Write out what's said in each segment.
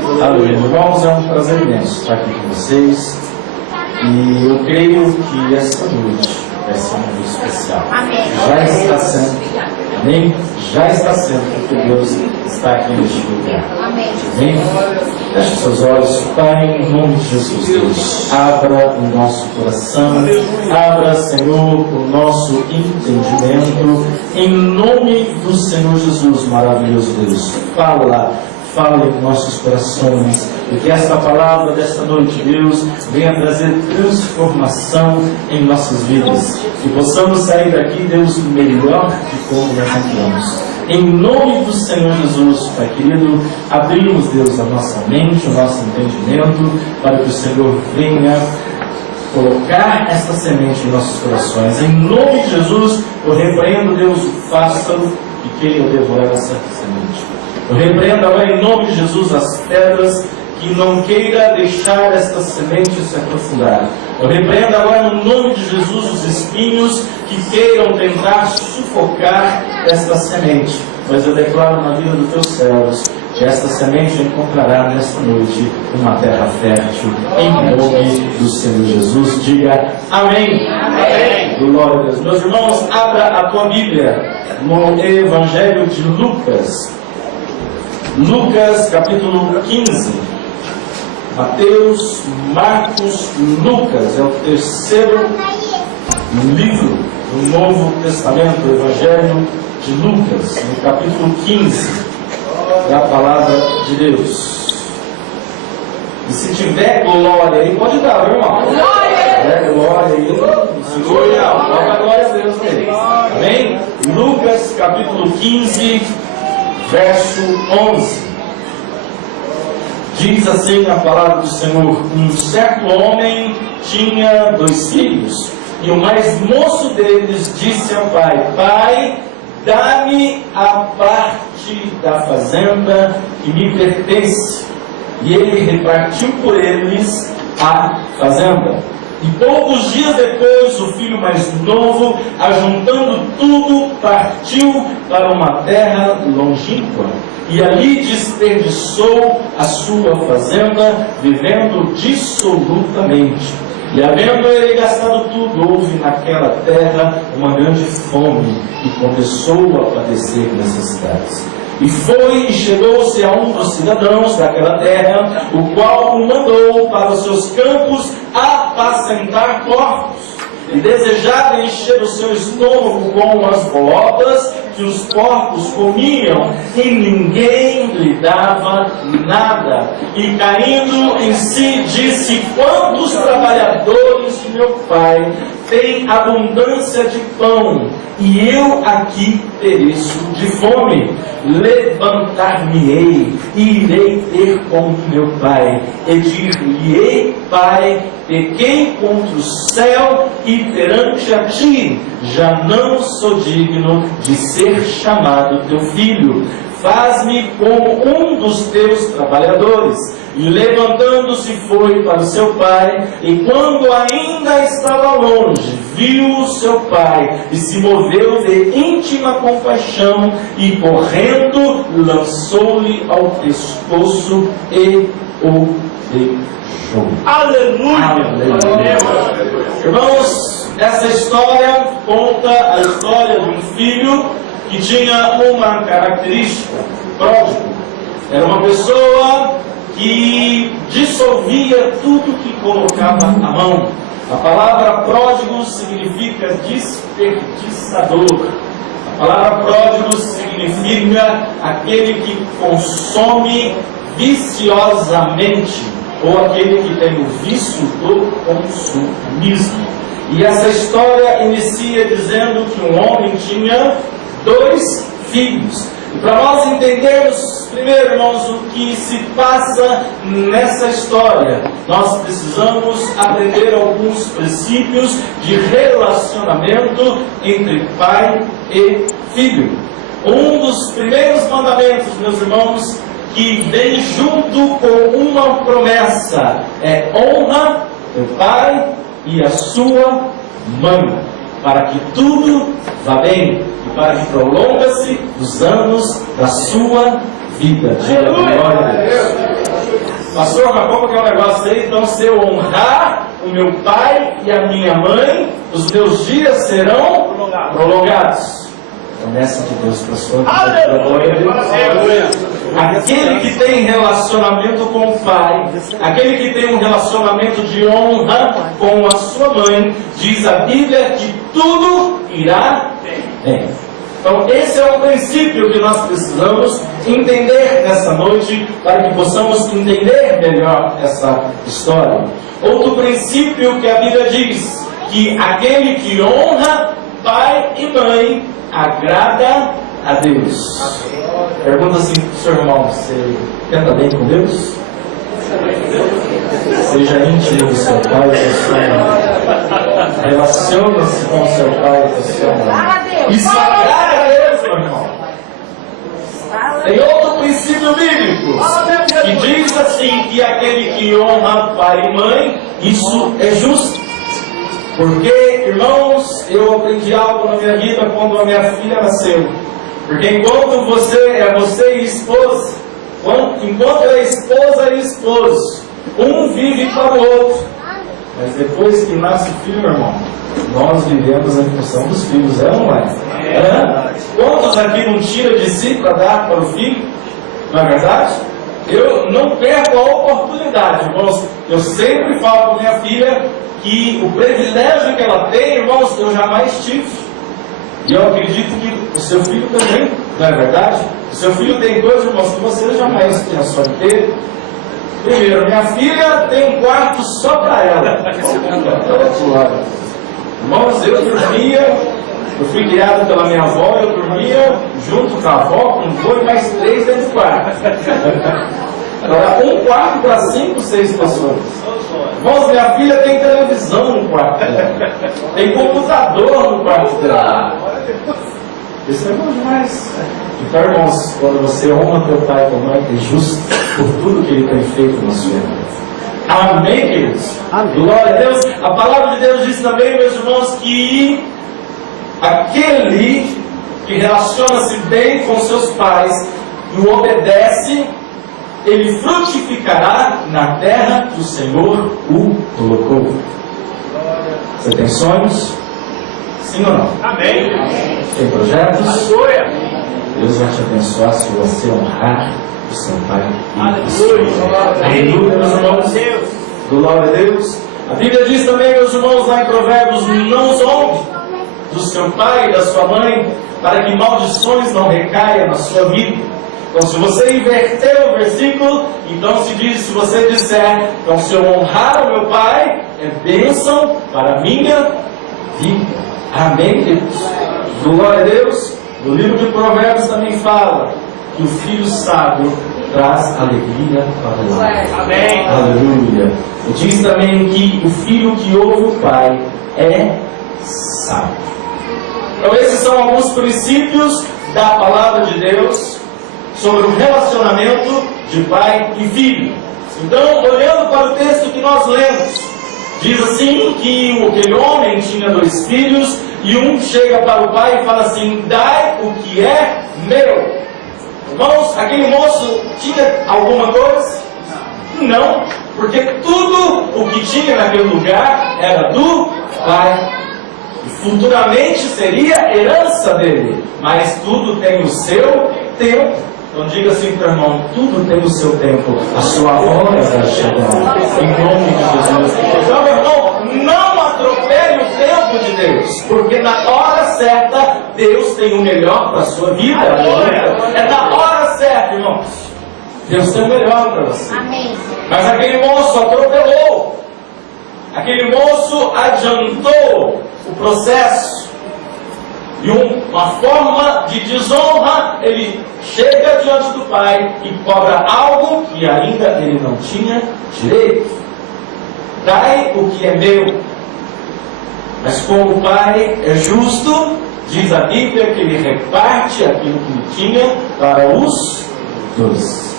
Deus. Aleluia. Irmãos, é um prazer imenso estar aqui com vocês. E eu creio que esta noite vai ser uma noite especial. Amém. Já está sendo. Amém? Já está sendo, porque Deus está aqui neste lugar. Amém. Amém? Feche seus olhos, Pai, em nome de Jesus. Deus, abra o nosso coração, abra, Senhor, o nosso entendimento, em nome do Senhor Jesus, maravilhoso Deus. Fala em nossos corações, e que esta palavra desta noite, Deus, venha trazer transformação em nossas vidas, que possamos sair daqui, Deus, melhor de como nós entramos. Em nome do Senhor Jesus, Pai querido, abrimos, Deus, a nossa mente, o nosso entendimento, para que o Senhor venha colocar esta semente em nossos corações. Em nome de Jesus, eu repreendo, Deus, o pássaro que queira devorar essa semente. Eu repreendo agora em nome de Jesus as pedras que não queira deixar esta semente se aprofundar. Eu repreendo agora no nome de Jesus os espinhos que queiram tentar sufocar esta semente. Mas eu declaro na vida dos teus servos que esta semente encontrará nesta noite uma terra fértil. Em nome do Senhor Jesus, diga amém. Amém. Glória a Deus. Meus irmãos, abra a tua Bíblia no Evangelho de Lucas. Lucas capítulo 15. Mateus, Marcos, Lucas é o terceiro livro do Novo Testamento, o Evangelho de Lucas, no capítulo 15 da Palavra de Deus. E se tiver glória aí, pode dar, viu, irmão? Glória! Glória aí, segura, coloca a glória a Deus nele. Amém? Lucas capítulo 15, verso 11. Diz assim a palavra do Senhor: um certo homem tinha 2 filhos, e o mais moço deles disse ao pai: Pai, dá-me a parte da fazenda que me pertence. E ele repartiu por eles a fazenda. E poucos dias depois, o filho mais novo, ajuntando tudo, partiu para uma terra longínqua. E ali desperdiçou a sua fazenda, vivendo dissolutamente. E havendo ele gastado tudo, houve naquela terra uma grande fome, e começou a padecer necessidades. E foi e chegou-se a um dos cidadãos daquela terra, o qual o mandou para os seus campos apacentar porcos. E desejava encher o seu estômago com as bolotas que os porcos comiam, e ninguém lhe dava nada. E caindo em si, disse: quantos trabalhadores de meu pai têm abundância de pão, e eu aqui pereço de fome? Levantar-me-ei e irei ter com meu pai, e dir-lhe-ei: Pai, pequei contra o céu e perante a ti, já não sou digno de ser chamado teu filho. Faz-me como um dos teus trabalhadores. E levantando-se foi para o seu pai, e quando ainda estava longe, viu o seu pai, e se moveu de íntima compaixão, e correndo, lançou-lhe ao pescoço e o beijou. Aleluia! Aleluia! Irmãos, essa história conta a história de um filho que tinha uma característica: pródigo. Era uma pessoa que dissolvia tudo que colocava à mão. A palavra pródigo significa desperdiçador. A palavra pródigo significa aquele que consome viciosamente, ou aquele que tem o vício do consumismo. E essa história inicia dizendo que um homem tinha 2 filhos. E para nós entendermos, primeiro, irmãos, o que se passa nessa história, nós precisamos aprender alguns princípios de relacionamento entre pai e filho. Um dos primeiros mandamentos, meus irmãos, que vem junto com uma promessa é: honra teu pai e a sua mãe, para que tudo vá bem e para que prolonga-se os anos da sua vida. Diga glória a Deus. Pastor, mas como que é o negócio aí? Então, se eu honrar o meu pai e a minha mãe, os meus dias serão prolongados. Promessa de Deus para a sua vida. Aquele que tem relacionamento com o pai, aquele que tem um relacionamento de honra com a sua mãe, diz a Bíblia que tudo irá bem. Então esse é o princípio que nós precisamos entender nessa noite, para que possamos entender melhor essa história. Outro princípio que a Bíblia diz, que aquele que honra pai e mãe agrada a Deus. Pergunta assim para o seu irmão: você tenta bem com Deus? Seja íntimo do seu pai e da sua mãe. Relacione-se com o seu pai e com a sua mãe. Isso agrada a Deus, meu irmão. Tem outro princípio bíblico que diz assim, que aquele que honra pai e mãe, isso é justo. Porque, irmãos, eu aprendi algo na minha vida quando a minha filha nasceu. Porque enquanto você e esposa, enquanto é esposa e esposo, um vive para o outro. Mas depois que nasce o filho, meu irmão, nós vivemos em função dos filhos, é ou não é? Quantos aqui não tiram de si para dar para o filho? Não é verdade? Eu não perco a oportunidade, irmãos. Eu sempre falo para minha filha que o privilégio que ela tem, irmãos, eu jamais tive. E eu acredito que o seu filho também, não é verdade? O seu filho tem coisas, irmãos, que você jamais pensou em ter. Primeiro, minha filha tem um quarto só para ela. Irmãos, eu dormia, eu fui criado pela minha avó, eu dormia junto com a avó, com 2 mais 3 dentro do quarto. Agora, um quarto para 5, 6 pessoas. Irmãos, minha filha tem televisão no quarto dela. Tem computador no quarto dela. Isso é bom demais. Então, irmãos, quando você honra teu pai e tua mãe, é justo por tudo que ele tem feito na sua vida. Amém, queridos? Amém. Glória a Deus. A palavra de Deus diz também, meus irmãos, que aquele que relaciona-se bem com seus pais e o obedece, ele frutificará na terra que o Senhor o colocou. Você tem sonhos? Sim ou não? Amém. Tem projetos? Aleluia. Deus vai te abençoar se você honrar o seu pai. Aleluia, meus irmãos. Glória a Deus. A Bíblia diz também, meus irmãos, lá em Provérbios: não zombe do seu pai e da sua mãe, para que maldições não recaiam na sua vida. Então, se você inverter o versículo, então se diz, se você disser, então se eu honrar o meu pai, é bênção para a minha vida. Amém, queridos? Glória a Deus. No livro de Provérbios também fala que o filho sábio traz alegria para o lar. Amém. Aleluia. E diz também que o filho que ouve o pai é sábio. Então, esses são alguns princípios da palavra de Deus sobre o relacionamento de pai e filho. Então, olhando para o texto que nós lemos, diz assim que aquele homem tinha 2 filhos, e um chega para o pai e fala assim: dai o que é meu. Irmãos, aquele moço tinha alguma coisa? Não, porque tudo o que tinha naquele lugar era do pai. E futuramente seria herança dele, mas tudo tem o seu tempo. Então diga assim para o irmão: tudo tem o seu tempo, a sua hora vai chegar, em nome de Jesus. Então, meu irmão, não atropele o tempo de Deus, porque na hora certa Deus tem o melhor para a sua vida. É na hora certa, irmãos. Deus tem o melhor para você. Amém. Mas aquele moço atropelou, aquele moço adiantou o processo. E uma forma de desonra, ele chega diante do pai e cobra algo que ainda ele não tinha direito. Dai o que é meu. Mas como o pai é justo, diz a Bíblia que ele reparte aquilo que ele tinha para os 2.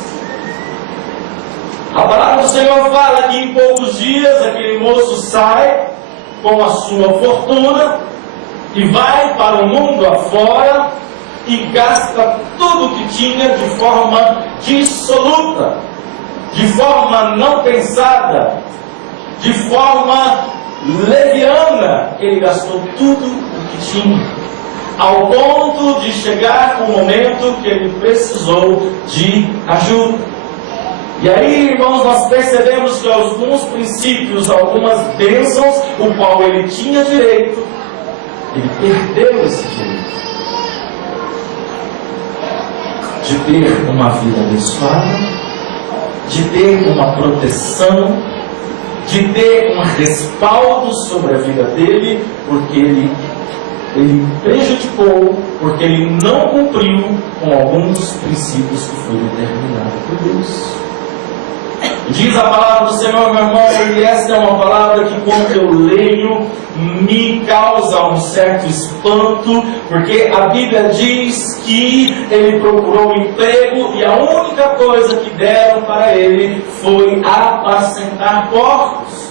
A palavra do Senhor fala que em poucos dias aquele moço sai com a sua fortuna e vai para o mundo afora e gasta tudo o que tinha de forma dissoluta. de forma não pensada, de forma leviana, ele gastou tudo o que tinha, ao ponto de chegar o momento que ele precisou de ajuda. E aí, irmãos, nós percebemos que alguns princípios, algumas bênçãos, o qual ele tinha direito, ele perdeu esse direito de ter uma vida abençoada, de ter uma proteção, de ter um respaldo sobre a vida dele, porque ele prejudicou, porque ele não cumpriu com alguns princípios que foi determinado por Deus. Diz a palavra do Senhor, meu irmão, e esta é uma palavra que quando eu leio, me causa um certo espanto, porque a Bíblia diz que ele procurou um emprego e a única coisa que deram para ele foi apacentar porcos.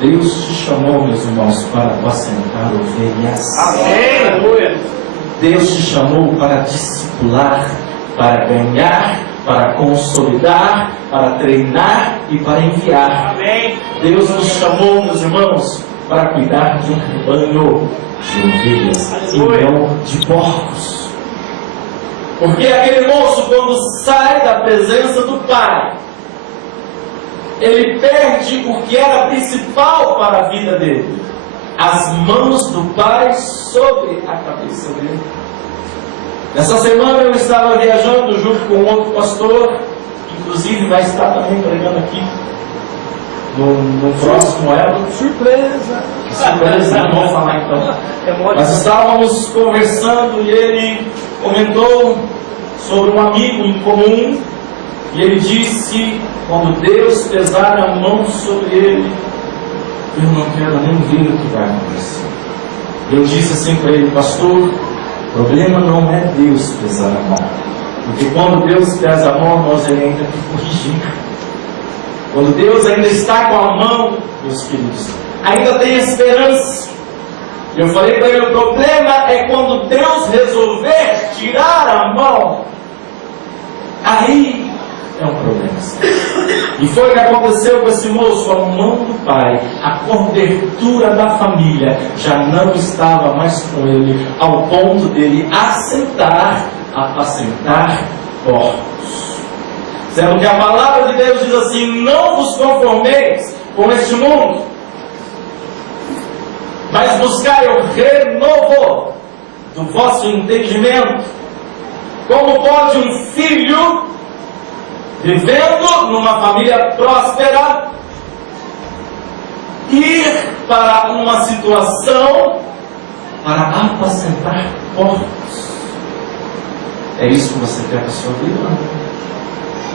Deus te chamou, meus irmãos, para apacentar ovelhas. Amém. Deus te chamou para discipular, para ganhar, para consolidar, para treinar e para enviar. Amém. Deus nos chamou, meus irmãos, para cuidar de um rebanho de ovelhas e não de porcos. Porque aquele moço, quando sai da presença do Pai, ele perde o que era principal para a vida dele: as mãos do Pai sobre a cabeça dele. Nessa semana eu estava viajando junto com outro pastor, inclusive vai estar também pregando aqui no próximo ano. Surpresa! Surpresa, não vou falar então. Mas estávamos conversando e ele comentou sobre um amigo em comum, e ele disse: quando Deus pesar a mão sobre ele, eu não quero nem ver o que vai acontecer. Eu disse assim para ele: pastor, o problema não é Deus pesar a mão, porque quando Deus pesa a mão, nós ainda tem que corrigir. Quando Deus ainda está com a mão, meus queridos, ainda tem esperança. Eu falei para ele: o problema é quando Deus resolver tirar a mão, aí é um problema. E foi o que aconteceu com esse moço. A mão do pai, a cobertura da família já não estava mais com ele, ao ponto dele apacentar porcos. Sendo que a palavra de Deus diz assim: não vos conformeis com este mundo, mas buscai o renovo do vosso entendimento. Como pode um filho, vivendo numa família próspera, ir para uma situação para apacentar porcos? É isso que você quer para a sua vida?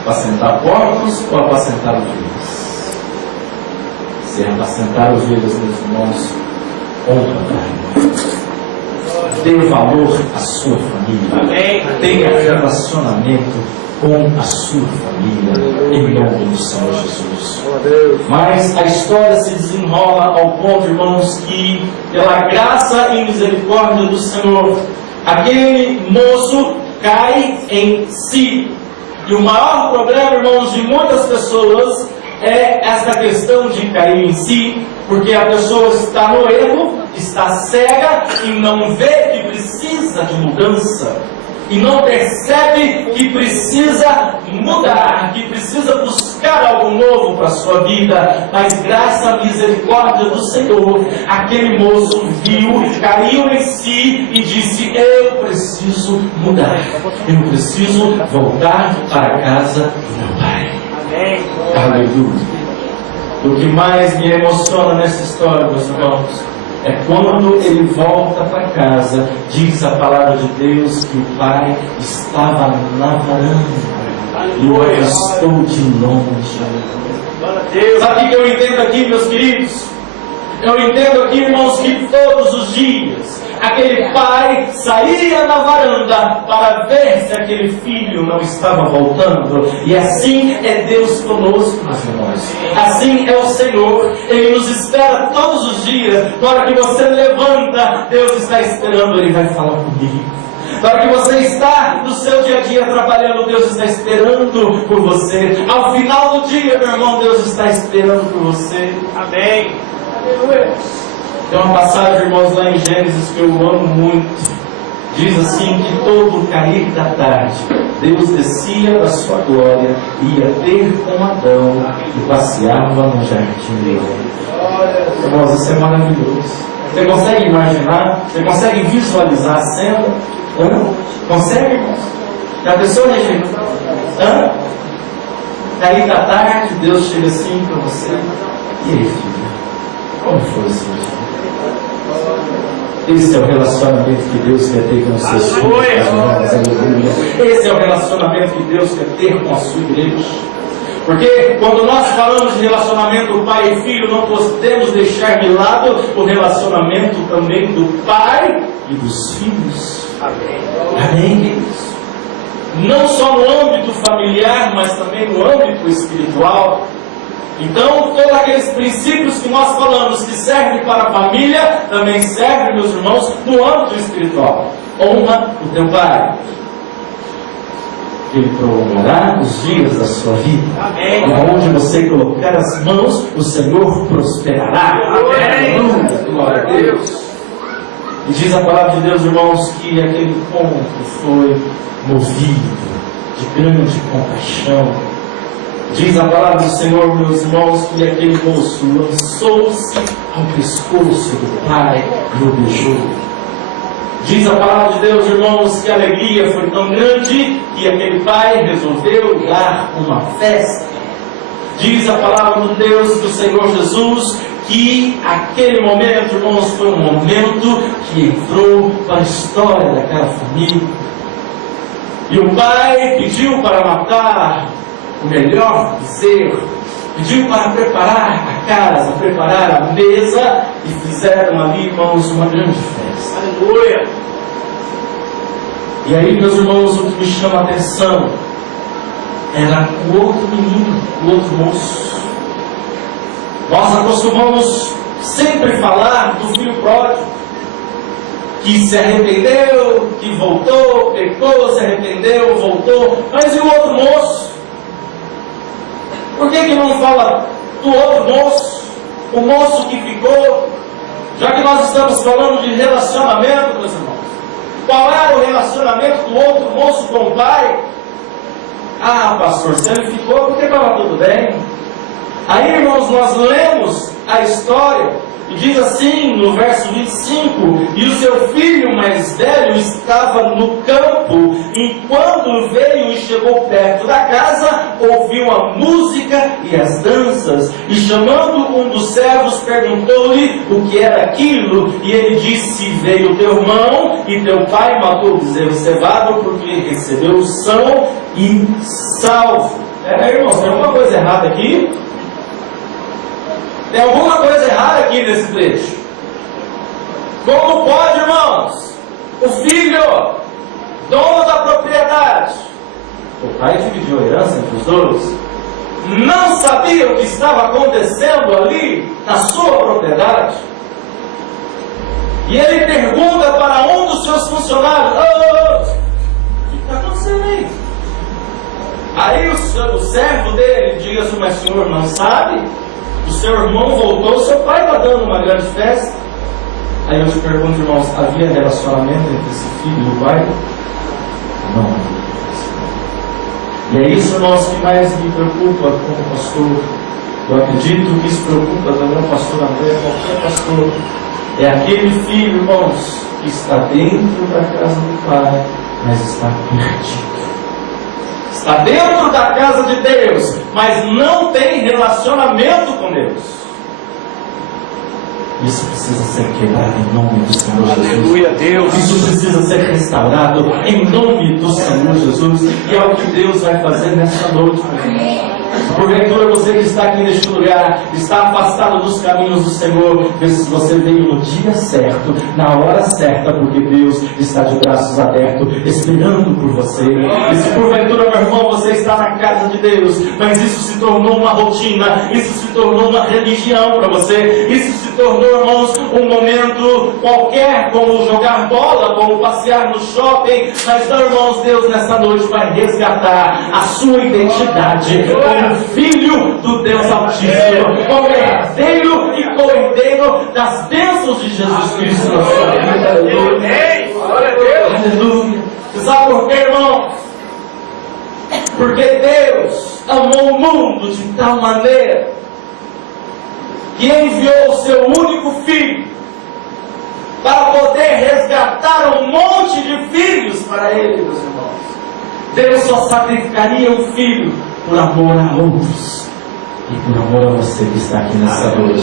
Apacentar porcos ou apacentar ovelhas? Se apacentar ovelhas, meus irmãos, honra. Dê valor à sua família. Tenha relacionamento com a sua família, em nome do Senhor Jesus. Mas a história se desenrola ao ponto, irmãos, que pela graça e misericórdia do Senhor, aquele moço cai em si. E o maior problema, irmãos, de muitas pessoas é essa questão de cair em si, porque a pessoa está no erro, está cega e não vê que precisa de mudança, e não percebe que precisa mudar, que precisa buscar algo novo para a sua vida. Mas graça e misericórdia do Senhor, aquele moço viu, caiu em si e disse: eu preciso mudar, eu preciso voltar para a casa do meu pai. Amém. Aleluia. O que mais me emociona nessa história, meus irmãos, é quando ele volta para casa, diz a palavra de Deus que o pai estava na varanda e o avistou de longe. Sabe o que eu entendo aqui, meus queridos? Eu entendo aqui, irmãos, que todos os dias aquele pai saía na varanda para ver se aquele filho não estava voltando. E assim é Deus conosco, meus irmãos. Assim é o Senhor. Ele nos espera todos os dias. Na hora que você levanta, Deus está esperando. Ele vai falar comigo. Na hora que você está no seu dia a dia trabalhando, Deus está esperando por você. Ao final do dia, meu irmão, Deus está esperando por você. Amém. Aleluia. Tem uma passagem, irmãos, lá em Gênesis que eu amo muito. Diz assim que todo cair da tarde, Deus descia da sua glória e ia ter com Adão e passeava no jardim dele. Irmãos, isso é maravilhoso. Você consegue imaginar? Você consegue visualizar a cena? Consegue, irmãos? Já pensou, Regina? Cair da tarde, Deus chega assim para você. E aí, filho? Como foi esse dia? Esse é o relacionamento que Deus quer ter com os seus filhos. Esse é o relacionamento que Deus quer ter com a sua igreja. Porque quando nós falamos de relacionamento pai e filho, não podemos deixar de lado o relacionamento também do pai e dos filhos. Amém. Amém. Não só no âmbito familiar, mas também no âmbito espiritual. Então, todos aqueles princípios que nós falamos que servem para a família, também servem, meus irmãos, no âmbito espiritual. Honra o teu pai. Ele prolongará os dias da sua vida. Amém. E onde você colocar as mãos, o Senhor prosperará. Amém. Glória a Deus. E diz a palavra de Deus, irmãos, que aquele ponto foi movido de grande compaixão. Diz a palavra do Senhor, meus irmãos, que aquele moço lançou-se ao pescoço do pai e o beijou. Diz a palavra de Deus, irmãos, que a alegria foi tão grande que aquele pai resolveu dar uma festa. Diz a palavra de Deus do Senhor Jesus que aquele momento, irmãos, foi um momento que entrou para a história daquela família. E o pai pediu para matar o melhor bezerro, pediu para preparar a casa, preparar a mesa, e fizeram ali, irmãos, uma grande festa. Aleluia! E aí, meus irmãos, o que me chama a atenção era o outro menino, o outro moço. Nós acostumamos sempre falar do filho pródigo, que se arrependeu, que voltou, pecou, se arrependeu, voltou. Mas e o outro moço? Por que não fala do outro moço? O moço que ficou? Já que nós estamos falando de relacionamento, meus irmãos, qual era o relacionamento do outro moço com o pai? Ah, pastor, se ele ficou, porque estava tudo bem. Aí, irmãos, nós lemos a história e diz assim no verso 25: e o seu filho mais velho estava no campo, e quando veio e chegou perto da casa, ouviu a música e as danças, e chamando um dos servos, perguntou-lhe o que era aquilo, e ele disse: veio teu irmão e teu pai matou o bezerro cevado, porque recebeu são e salvo. Irmãos, tem alguma coisa errada aqui? Tem alguma coisa errada aqui nesse trecho. Como pode, irmãos, o filho, dono da propriedade, o pai dividiu a herança entre os dois, não sabia o que estava acontecendo ali na sua propriedade? E ele pergunta para um dos seus funcionários: o que está acontecendo aí? Aí o servo dele diz assim: mas o senhor não sabe? O seu irmão voltou, o seu pai está dando uma grande festa. Aí eu te pergunto, irmãos, havia relacionamento entre esse filho e o pai? Não. E é isso, irmãos, que mais me preocupa como pastor. Eu acredito que isso preocupa também o pastor André, qualquer pastor. É aquele filho, irmãos, que está dentro da casa do pai, mas está perdido. Está dentro da casa de Deus, mas não tem relacionamento com Deus. Isso precisa ser quebrado em nome do Senhor Jesus. Aleluia, Deus. Isso precisa ser restaurado em nome do Senhor Jesus. E é o que Deus vai fazer nessa noite. Porventura você que está aqui neste lugar, está afastado dos caminhos do Senhor, você veio no dia certo, na hora certa, porque Deus está de braços abertos, esperando por você. E se porventura, meu irmão, você está na casa de Deus, mas isso se tornou uma rotina, isso se tornou uma religião para você, isso se tornou, irmãos, um momento qualquer, como jogar bola, como passear no shopping. Mas não, irmãos, Deus nessa noite vai resgatar a sua identidade como filho do Deus Altíssimo, como herdeiro e co-herdeiro das bênçãos de Jesus Cristo na sua vida. Aleluia. Glória a Deus. Aleluia. Você sabe por quê, irmão? Porque Deus amou o mundo de tal maneira que enviou o seu único filho para poder resgatar um monte de filhos para ele, meus irmãos. Deus só sacrificaria um filho por amor a outros e por amor a você que está aqui nessa noite.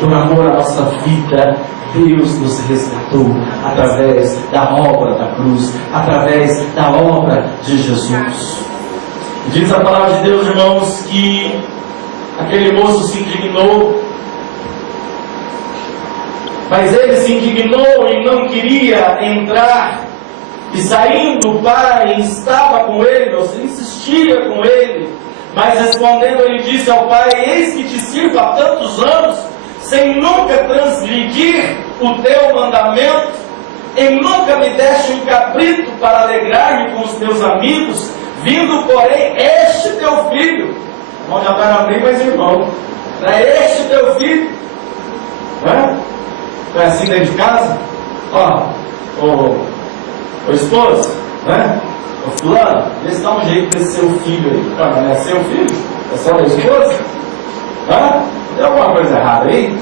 Por amor à nossa vida, Deus nos resgatou através da obra da cruz, através da obra de Jesus. Diz a palavra de Deus, irmãos, que aquele moço se indignou, mas ele se indignou e não queria entrar. E saindo o pai estava com ele, ou seja, insistia com ele, mas respondendo ele disse ao pai: eis que te sirvo há tantos anos, sem nunca transgredir o teu mandamento, e nunca me deste um cabrito para alegrar-me com os teus amigos, vindo porém este teu filho. Irmão, já está na briga, mas irmão, para este teu filho, não é assim dentro de casa? Ó, ô esposa, né? Ô fulano, vê se dá um jeito desse seu filho aí. Não é seu filho? É só da esposa? Tem alguma coisa errada aí?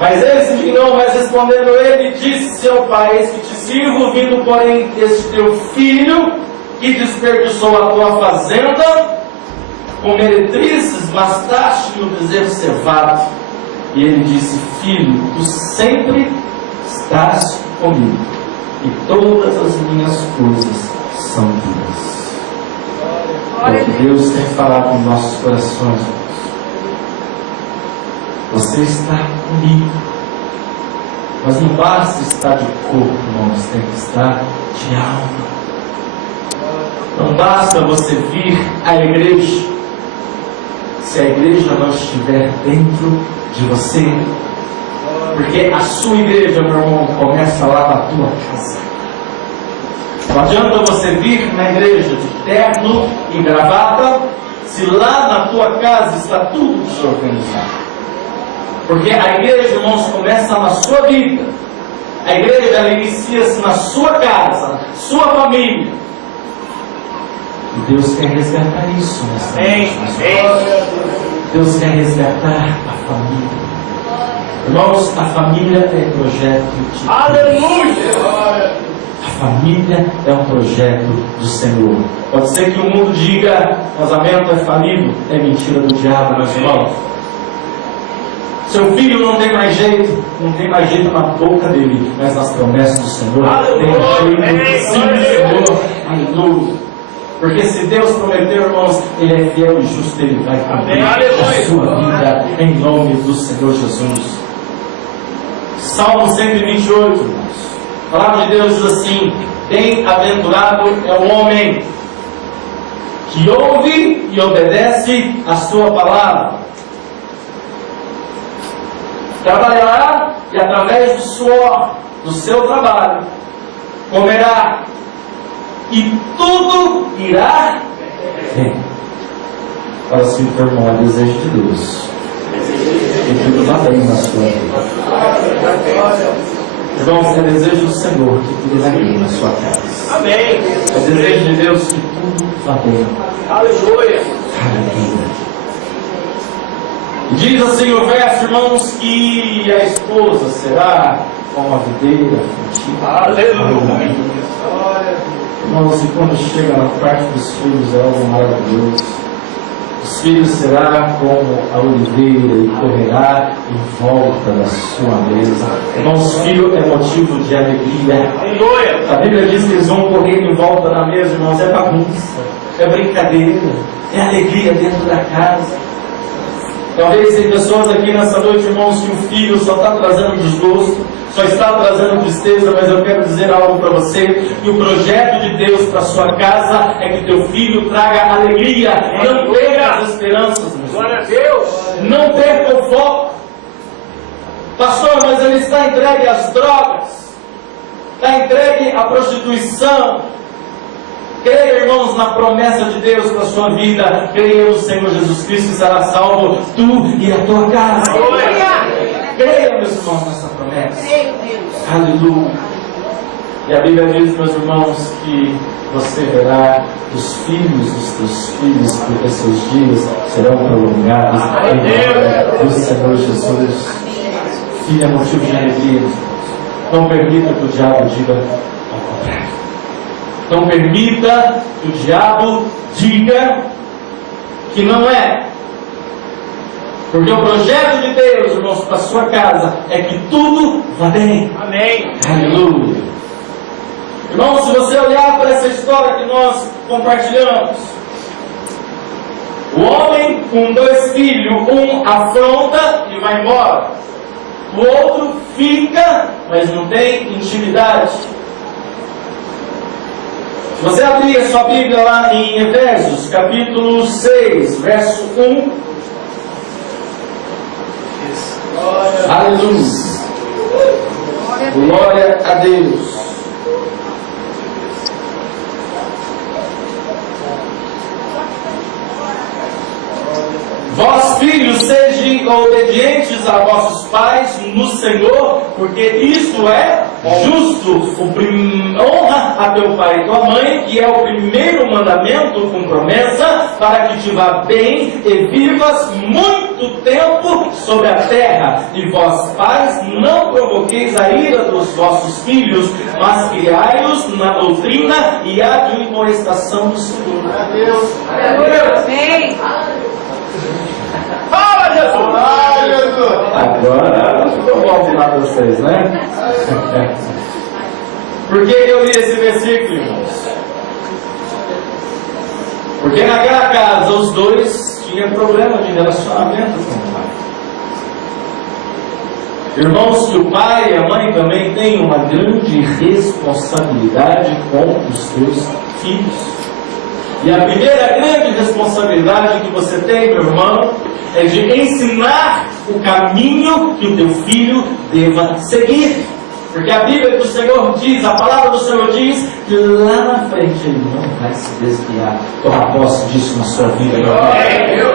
Mas ele se indignou, mas respondendo ele, disse seu pai: eis que te sirvo, vindo porém este teu filho, que desperdiçou a tua fazenda com meretrizes, bastaste-lhe o bezerro cevado. E ele disse: filho, tu sempre estás comigo, e todas as minhas coisas são tuas. É o que Deus quer falar com nossos corações. Você está comigo, mas não basta estar de corpo, irmãos, tem que estar de alma. Não basta você vir à igreja se a igreja não estiver dentro de você, porque a sua igreja, meu irmão, começa lá na tua casa. Não adianta você vir na igreja de terno e gravata se lá na tua casa está tudo desorganizado. Porque a igreja, irmãos, começa na sua vida. A igreja, ela inicia-se na sua casa, sua família. E Deus quer resgatar isso nessa noite. Deus quer resgatar a família. Irmãos, a família é projeto de Deus. Aleluia! A família é um projeto do Senhor. Pode ser que o mundo diga: casamento é falível. É mentira do diabo, meus irmãos. Seu filho não tem mais jeito, não tem mais jeito na boca dele, mas nas promessas do Senhor tem jeito, sim, Senhor. Aleluia. Porque se Deus prometeu, irmãos, Ele é fiel e justo, Ele vai cumprir a sua vida em nome do Senhor Jesus. Salmo 128, irmãos. A palavra de Deus diz assim: bem-aventurado é o homem que ouve e obedece a sua palavra. Trabalhará e através do suor do seu trabalho comerá, e tudo irá bem. Para se firmar o desejo de Deus, e tudo vai bem na sua vida. Irmãos, é desejo do Senhor que tudo vai bem na sua casa. Amém. É desejo de Deus que tudo vá bem. Aleluia. Aleluia. Diz assim o verso, irmãos, que a esposa será como a videira frutífera. Aleluia. Irmãos, e quando chega na parte dos filhos é algo maravilhoso. Os filhos será como a oliveira e correrá em volta da sua mesa. Irmãos, filho é motivo de alegria. Aleluia. A Bíblia diz que eles vão correr em volta da mesa, irmãos. É bagunça, é brincadeira, é alegria dentro da casa. Talvez tem pessoas aqui nessa noite, irmãos, que o filho só está trazendo desgosto, só está trazendo tristeza, mas eu quero dizer algo para você, que o projeto de Deus para sua casa é que teu filho traga alegria. Não perca as esperanças, meus Glória a Deus. Não perca o foco. Pastor, mas ele está entregue às drogas, está entregue à prostituição. Creia, irmãos, na promessa de Deus para a sua vida. Creia no Senhor Jesus Cristo que será salvo tu e a tua casa. Creia, meus irmãos, nessa promessa. Aleluia. E a Bíblia diz, meus irmãos, que você verá os filhos dos teus filhos, porque seus dias serão prolongados em nome do Senhor Jesus. Filho, é motivo de alegria. Não permita que o diabo diga ao contrário. Não permita que o diabo diga que não é. Porque o projeto de Deus, irmãos, para a sua casa é que tudo vá bem. Amém. Aleluia. Irmãos, se você olhar para essa história que nós compartilhamos, o homem com 2 filhos, um afronta e vai embora. O outro fica, mas não tem intimidade. Se você abrir a sua Bíblia lá em Efésios, capítulo 6, verso 1. Aleluia. Glória a Deus. Vós, filhos, sejam obedientes a vossos pais no Senhor, porque isto é justo. Honra a teu pai e tua mãe, que é o primeiro mandamento com promessa, para que te vá bem e vivas muito tempo sobre a terra. E vós, pais, não provoqueis a ira dos vossos filhos, mas criai-os na doutrina e admoestação do Senhor. Amém. Fala, Jesus! Agora eu vou falar para vocês, né? Por que eu li esse versículo, irmãos? Porque naquela casa os dois tinham problema de relacionamento com o pai. Irmãos, que o pai e a mãe também têm uma grande responsabilidade com os seus filhos. E a primeira grande responsabilidade que você tem, meu irmão, é de ensinar o caminho que o teu filho deva seguir. Porque a Bíblia do Senhor diz, a palavra do Senhor diz, que lá na frente ele não vai se desviar. Toma posse disso na sua vida.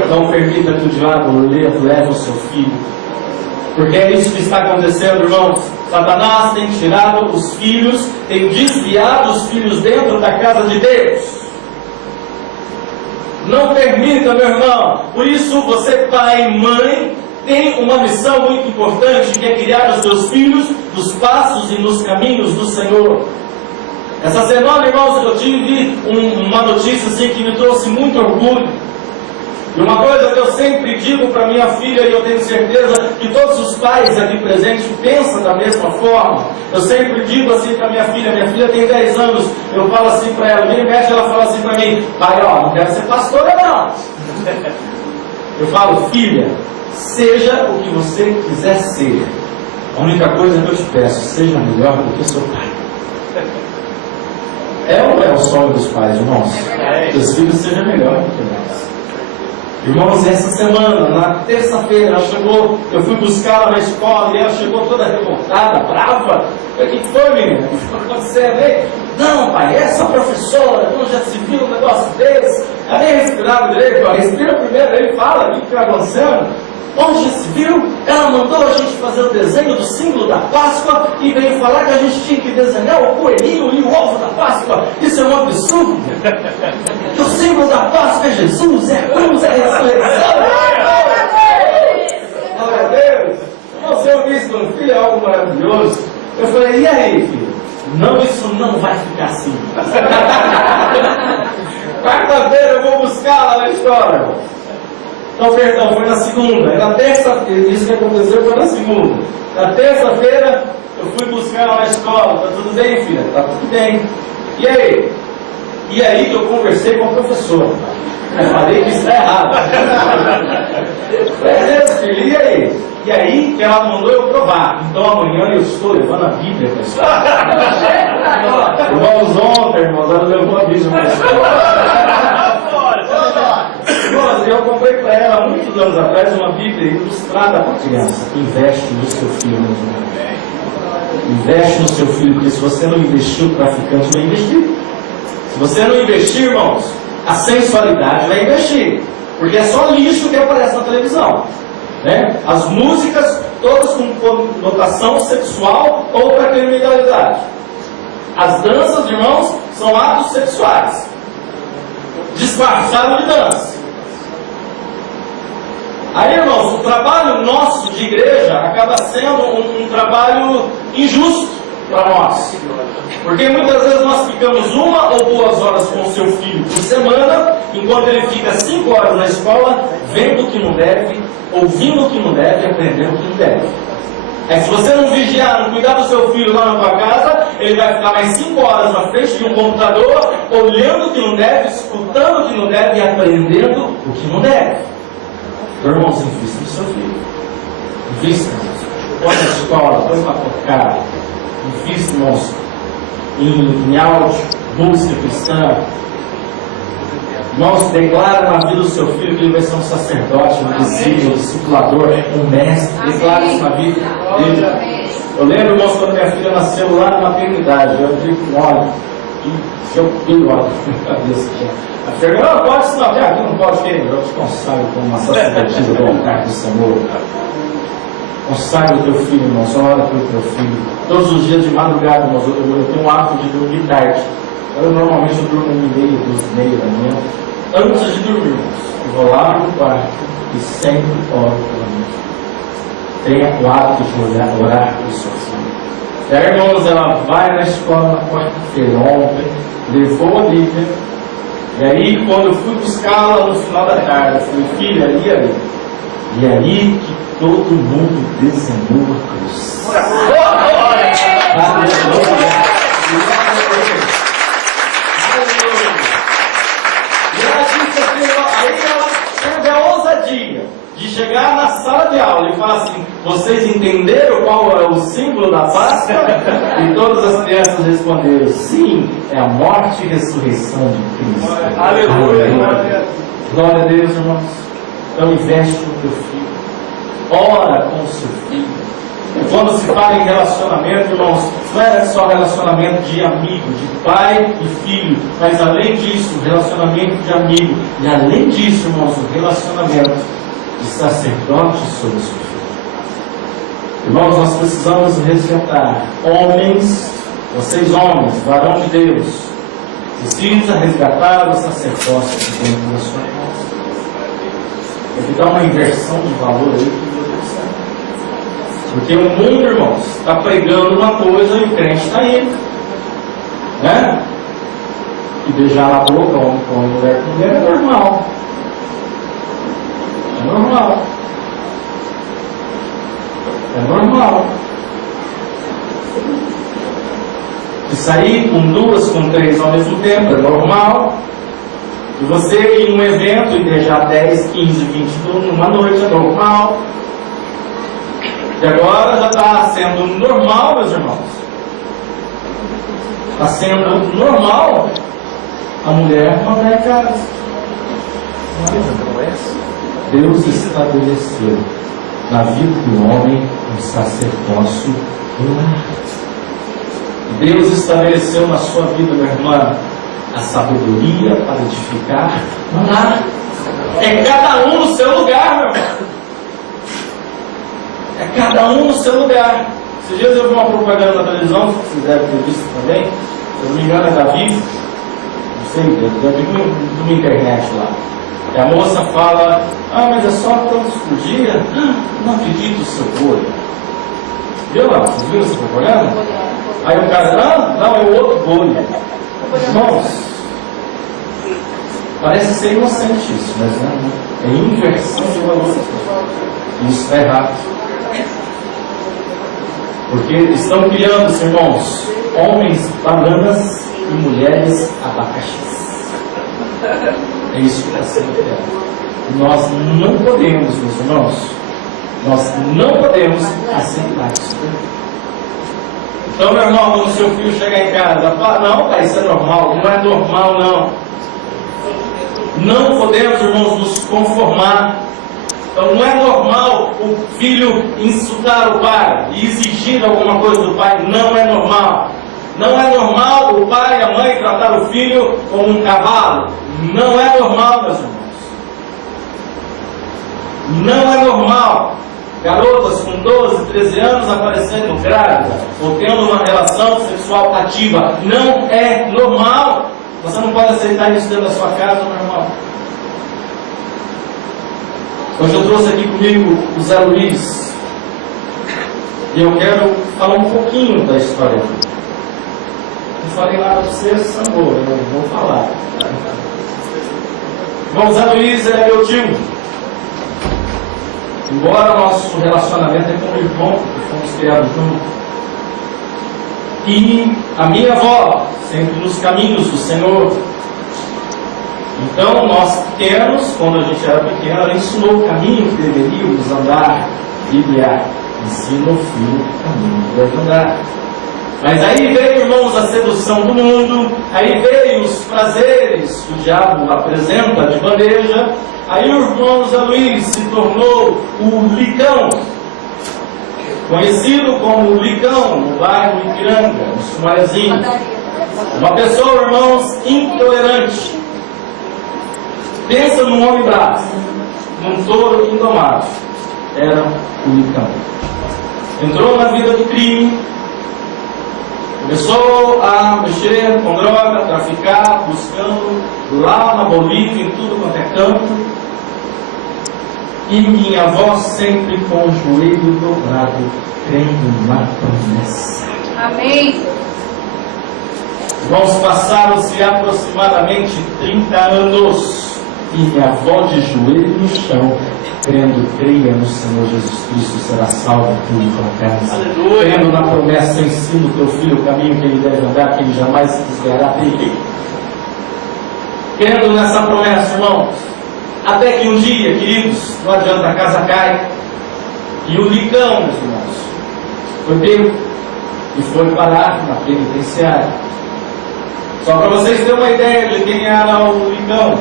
Não permita que o diabo leve o seu filho. Porque é isso que está acontecendo, irmãos. Satanás tem tirado os filhos, tem desviado os filhos dentro da casa de Deus. Não permita, meu irmão. Por isso, você, pai e mãe, tem uma missão muito importante, que é criar os seus filhos nos passos e nos caminhos do Senhor. Essa semana, irmãos, eu tive uma notícia assim, que me trouxe muito orgulho. E uma coisa que eu sempre digo para minha filha, e eu tenho certeza que todos os pais aqui presentes pensam da mesma forma. Eu sempre digo assim para minha filha tem 10 anos, eu falo assim para ela, vira e mexe, ela fala assim para mim, pai, ó, não quero ser pastora não. Eu falo, filha, seja o que você quiser ser. A única coisa que eu te peço, seja melhor do que seu pai. É ou não é o sonho dos pais, irmãos? Que os filhos sejam melhores do que nós. Irmãos, essa semana, na terça-feira, ela chegou, eu fui buscar ela na escola e ela chegou toda revoltada, brava. O que foi, menina? O que está acontecendo aí? Não, pai, essa professora, não já se viu um negócio desse? Ela nem respirava direito, ó, respira primeiro, aí fala, o que está acontecendo? Onde já se viu? Ela mandou a gente fazer o desenho do símbolo da Páscoa e veio falar que a gente tinha que desenhar o coelhinho e o ovo da Páscoa. Isso é um absurdo. Que o símbolo da Páscoa é Jesus, é a cruz, é a ressurreição. Glória a Deus. Você ouviu isso, meu filho, é algo maravilhoso. Eu falei, e aí, filho? Não, isso não vai ficar assim. Quarta-feira eu vou buscar lá na escola. Não, perdão, foi na segunda. Na terça-feira, isso que aconteceu foi na segunda. Na terça-feira, eu fui buscar ela na escola. Tá tudo bem, filha? Tá tudo bem. E aí? E aí que eu conversei com a professora. Eu falei que isso está errado. Beleza, filho, e aí? E aí que ela mandou eu provar. Então amanhã eu estou levando a Bíblia para a escola. Irmãos, ontem, irmãos, ela levou a Bíblia para a escola. Irmãos, eu eu comprei para ela há muitos anos atrás uma Bíblia ilustrada para criança. Investe no seu filho, meu irmão. Investe no seu filho, porque se você não investir, o traficante vai investir. Se você não investir, irmãos, a sensualidade vai investir. Porque é só lixo que aparece na televisão, né? As músicas, todas com conotação sexual ou para criminalidade. As danças, irmãos, são atos sexuais disfarçado de dança. Aí, irmãos, o trabalho nosso de igreja acaba sendo um trabalho injusto para nós. Porque muitas vezes nós ficamos 1 ou 2 horas com o seu filho por semana, enquanto ele fica 5 horas na escola, vendo o que não deve, ouvindo o que não deve, aprendendo o que não deve. É, se você não vigiar, não cuidar do seu filho lá na tua casa, ele vai ficar mais 5 horas na frente de um computador, olhando o que não deve, escutando o que não deve e aprendendo o que não deve. Então, irmãos, invista no seu filho. Invista, irmãos. Põe na escola, põe para tocar. Invista, irmãos, em áudio, música cristã. Irmãos, declara na vida do seu filho que ele vai ser um sacerdote, um discípulo, um discipulador, um mestre. Declara isso na vida dele. Eu lembro, irmãos, quando minha filha nasceu lá na maternidade. Eu digo, olha, que eu piro na cabeça aqui. A enfermeira, não pode ensinar, aqui não pode, filho. Eu te consagro como uma sacerdotisa do altar do Senhor. Consagre o teu filho, irmão, só ora pelo teu filho. Todos os dias de madrugada, irmãos, eu tenho um hábito de dormir tarde. Normalmente eu durmo 1h30, 2h30 da manhã. Antes de dormir, irmãos, eu vou lá no quarto e sempre oro pela minha filha. Tenha o hábito de orar pelo seu filho. E aí, irmãos, ela vai na escola na quarta-feira, ontem, levou a Lívia. E aí, quando eu fui buscá-la no final da tarde, eu falei, filha, ali. E aí que todo mundo desenhou a cruz. Teve a ousadia de chegar na sala de aula e falar assim, vocês entenderam qual é o símbolo da Páscoa? E todas as crianças responderam, sim, é a morte e ressurreição de Cristo. Aleluia! Glória a Deus, irmãos. Então investe no teu filho. Ora com o seu filho. E quando se fala em relacionamento, irmãos, não é só relacionamento de amigo, de pai e filho, mas além disso, relacionamento de amigo. E além disso, irmãos, o relacionamento de sacerdote sobre o seu filho. Irmãos, nós precisamos resgatar homens, vocês homens, varão de Deus, precisa resgatar o sacerdócio que tem na sua casa. Tem que dar uma inversão de valor aí. Porque o mundo, irmãos, está pregando uma coisa e o crente está indo. Né? E beijar na boca, homem com mulher com mulher, é normal. É normal. É normal. E sair com 2, com 3 ao mesmo tempo, é normal. E você ir num evento e beijar 10, 15, 20 numa noite, é normal. E agora já está sendo normal, meus irmãos. Está sendo normal a mulher mandar em casa. Deus estabeleceu na vida do homem um sacerdócio do lar. Deus estabeleceu na sua vida, minha irmã, a sabedoria para edificar o lar. É cada um no seu lugar, meu irmão. É cada um no seu lugar. Esses dias eu vi uma propaganda na televisão, se vocês devem ter visto também. Se eu não me engano é da Vivo. Não sei, eu vi numa internet lá. E a moça fala, mas é só tantos por dia? Não acredito no seu olho. Viu lá? Vocês viram essa propaganda? Aí o cara, não, é o outro bolho. Irmãos, parece ser inocente isso, mas não. É inversão de valores. Isso está errado. Porque estão criando, irmãos, homens bananas e mulheres abacaxis. É isso que está sendo criado. Nós não podemos, meus irmãos, nós não podemos aceitar isso. Então, meu irmão, quando o seu filho chegar em casa, fala, não, pai, isso é normal. Não é normal, não. Não podemos, irmãos, nos conformar. Então não é normal o filho insultar o pai e exigir alguma coisa do pai. Não é normal. Não é normal o pai e a mãe tratar o filho como um cavalo. Não é normal, meus irmãos. Não é normal garotas com 12, 13 anos aparecendo grávida ou tendo uma relação sexual ativa. Não é normal. Você não pode aceitar isso dentro da sua casa, meu irmão. Hoje eu trouxe aqui comigo o Zé Luiz. E eu quero falar um pouquinho da história dele. Não falei nada para vocês, sambou, eu vou falar. Bom, o Zé Luiz é meu tio. Embora nosso relacionamento é como irmão, porque fomos criados juntos. E a minha avó, sempre nos caminhos do Senhor. Então, nós pequenos, quando a gente era pequeno, ela ensinou o caminho que deveríamos andar. Bíblia ensina o filho o caminho que deve andar. Mas aí veio, irmãos, a sedução do mundo, aí veio os prazeres que o diabo apresenta de bandeja. Aí o irmão Zé Luiz se tornou o Licão, conhecido como o Licão, no bairro Ipiranga, no Sumarezinho. Uma pessoa, irmãos, intolerante. Pensa num homem bravo, num touro indomado. Era o Licão. Entrou na vida do crime, começou a mexer com droga, traficar, buscando lá na Bolívia, em tudo quanto é canto. E minha avó sempre com o joelho dobrado, crendo na promessa. Amém. Irmãos, passaram-se aproximadamente 30 anos. E minha avó de joelho no chão, crendo, creia no Senhor Jesus Cristo, será salvo tu e tua casa. Aleluia. Crendo na promessa, ensina o teu filho o caminho que ele deve andar, que ele jamais se desviará dele. Crendo nessa promessa, irmãos, até que um dia, queridos, não adianta, a casa cai, e o Licão, meus irmãos, foi pego e foi parar na penitenciária. Só para vocês terem uma ideia de quem era o Licão.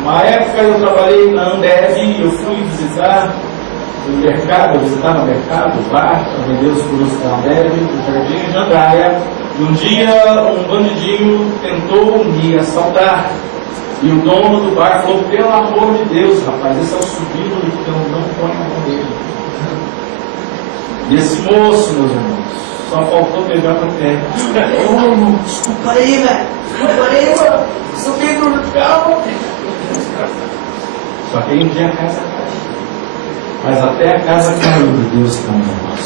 Uma época eu trabalhei na Ambev e eu fui visitar o mercado, eu visitava o mercado, o bar, para vender os produtos da Ambev, no Jardim de Jandaia. E um dia um bandidinho tentou me assaltar. E o dono do bar falou, pelo amor de Deus, rapaz, esse é o sobrinho do Licão, não põe a mão nele. E esse moço, meus irmãos, só faltou pegar no pé. Ô, desculpa aí, velho. Desculpa aí, mano. Subi do Licão. Só que aí um dia a casa caiu. Mas até a casa caiu de Deus com nós.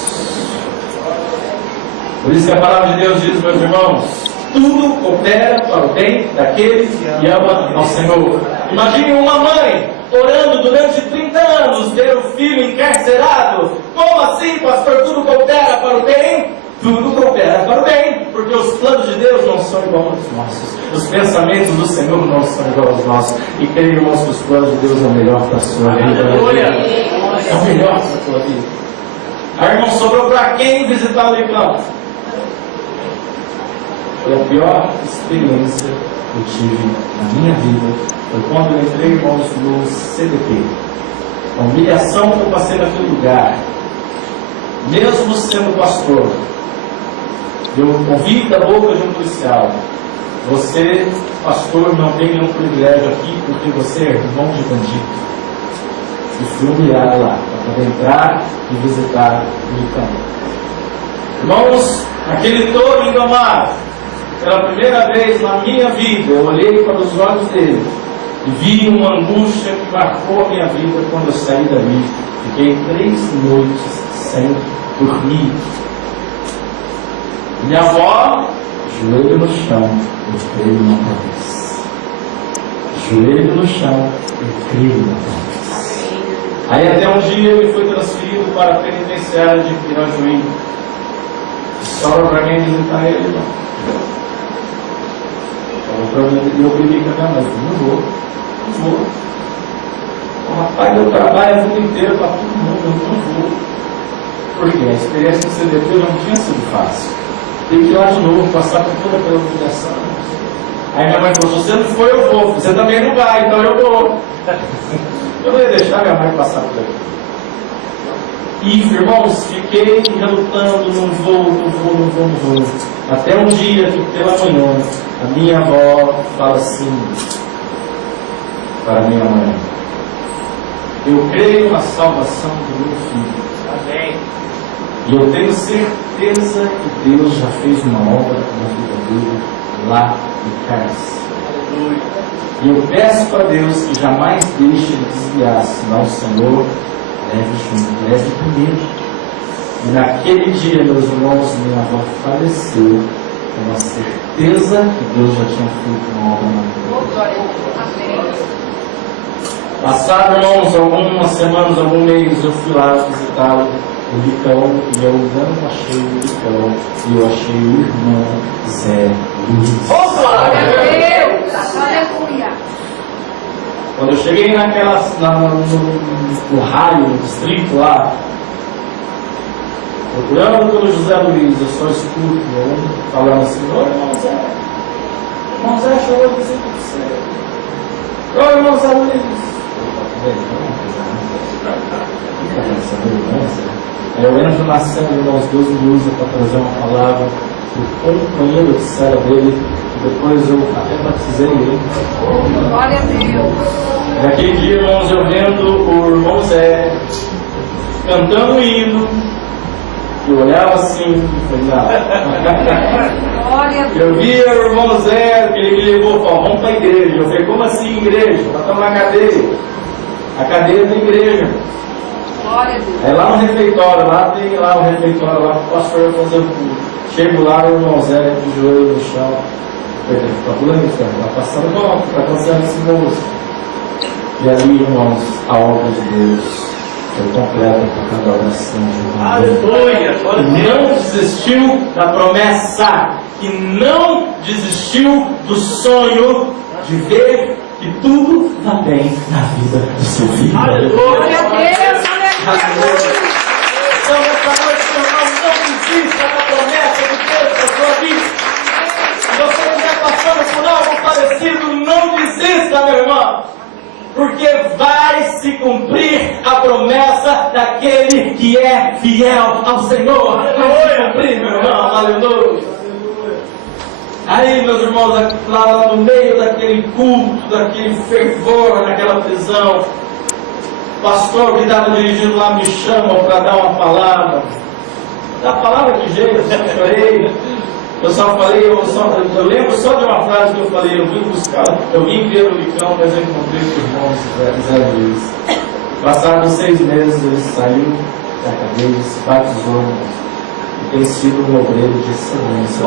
Por isso que a palavra de Deus diz, meus irmãos, tudo coopera para o bem daqueles que amam ao Senhor. Imagine uma mãe orando durante 30 anos, ter o filho encarcerado. Como assim, pastor? Tudo coopera para o bem? Tudo coopera para o bem, porque os planos de Deus não são igual aos nossos. Os pensamentos do Senhor não são igual aos nossos. E creio, irmãos, que os planos de Deus é o melhor para a sua vida. É o melhor para a sua vida. Aí, irmão, sobrou para quem visitar o Licão? Foi a pior experiência que eu tive na minha vida. Foi quando eu entrei, irmãos, no CDP. A humilhação que eu passei naquele lugar. Mesmo sendo pastor, eu ouvi da boca de um policial: você, pastor, não tem nenhum privilégio aqui porque você é irmão de bandido. E fui humilhado lá, para poder entrar e visitar o Licão. Irmãos, aquele touro indomado, pela primeira vez na minha vida, eu olhei para os olhos dele e vi uma angústia que marcou a minha vida quando eu saí dali. Fiquei 3 noites sem dormir. Minha avó, joelho no chão, eu creio na promessa. Joelho no chão, eu creio na promessa. Aí até um dia ele foi transferido para a penitenciária de Pirajuí. Sobra para quem visitar ele, não. Falou para mim, eu bebi com a minha mãe. Não vou. O rapaz, eu trabalho a vida inteira para todo mundo, eu não vou. Porque a experiência do CDP não tinha sido fácil. Tem que ir lá de novo, passar por toda aquela humilhação. Aí minha mãe falou, se você não for, eu vou. Você também não vai, então eu vou. Eu não ia deixar minha mãe passar por aqui. E, irmãos, fiquei relutando, não vou. Até um dia que pela manhã, a minha avó fala assim para a minha mãe: eu creio na salvação do meu filho. Amém. E eu tenho certeza que Deus já fez uma obra na vida dele lá em casa. E eu peço para Deus que jamais deixe ele desviar, senão o Senhor leve primeiro. E naquele dia, meus irmãos, minha avó faleceu com a certeza que Deus já tinha feito uma obra na vida dele. Passado, irmãos, algumas semanas, algum mês, eu fui lá visitá-lo, o Ricão, e eu não achei o Ricão, e eu achei o irmão Zé Luiz. Glória a Deus! Aleluia! Quando eu cheguei no raio, no distrito lá, procurando pelo José Luiz, eu só escuto um falando assim: ô irmão Zé chegou a visita de você. Ô irmão Zé Luiz. Aí eu entro na cena, irmãos, Deus me usa para trazer uma palavra para o companheiro de cela dele, e depois eu até batizei ele. Glória a Deus! Naquele dia, irmãos, eu vendo o irmão Zé cantando um hino, eu olhava assim e falei: não. Glória a Deus! Eu via o irmão Zé, que ele me levou e falou: vamos para a igreja. Eu falei: como assim igreja? Nós estamos na cadeia. A cadeia da igreja. Glória a Deus! É lá no refeitório, lá tem lá o refeitório, lá que o pastor vai fazer o culto. Chego lá, o irmão Zé de joelho no chão. Está pulando isso, está passando mal, está cansando esse moço. E ali, irmãos, a obra de Deus foi completa por cada oração de irmão. Aleluia! E não desistiu da promessa, e não desistiu do sonho de ver que tudo está bem na vida do seu filho. Aleluia! Glória a Deus! Aleluia! Então, essa noite, meu irmão, não desista da promessa de Deus na sua vida. Se você estiver passando por algo parecido, não desista, meu irmão. Porque vai se cumprir a promessa daquele que é fiel ao Senhor. Vai se cumprir, meu irmão. Aleluia. Aí, meus irmãos, lá no meio daquele culto, daquele fervor, naquela prisão, o pastor que estava dirigindo lá me chama para dar uma palavra. Da palavra de jeito, eu só chorei. Eu lembro só de uma frase que eu falei: eu vim ver o Licão, mas eu encontrei com o irmão Zé Luiz. Passados 6 meses, ele saiu da cadeia, se batizou, e tem sido um obreiro de excelência.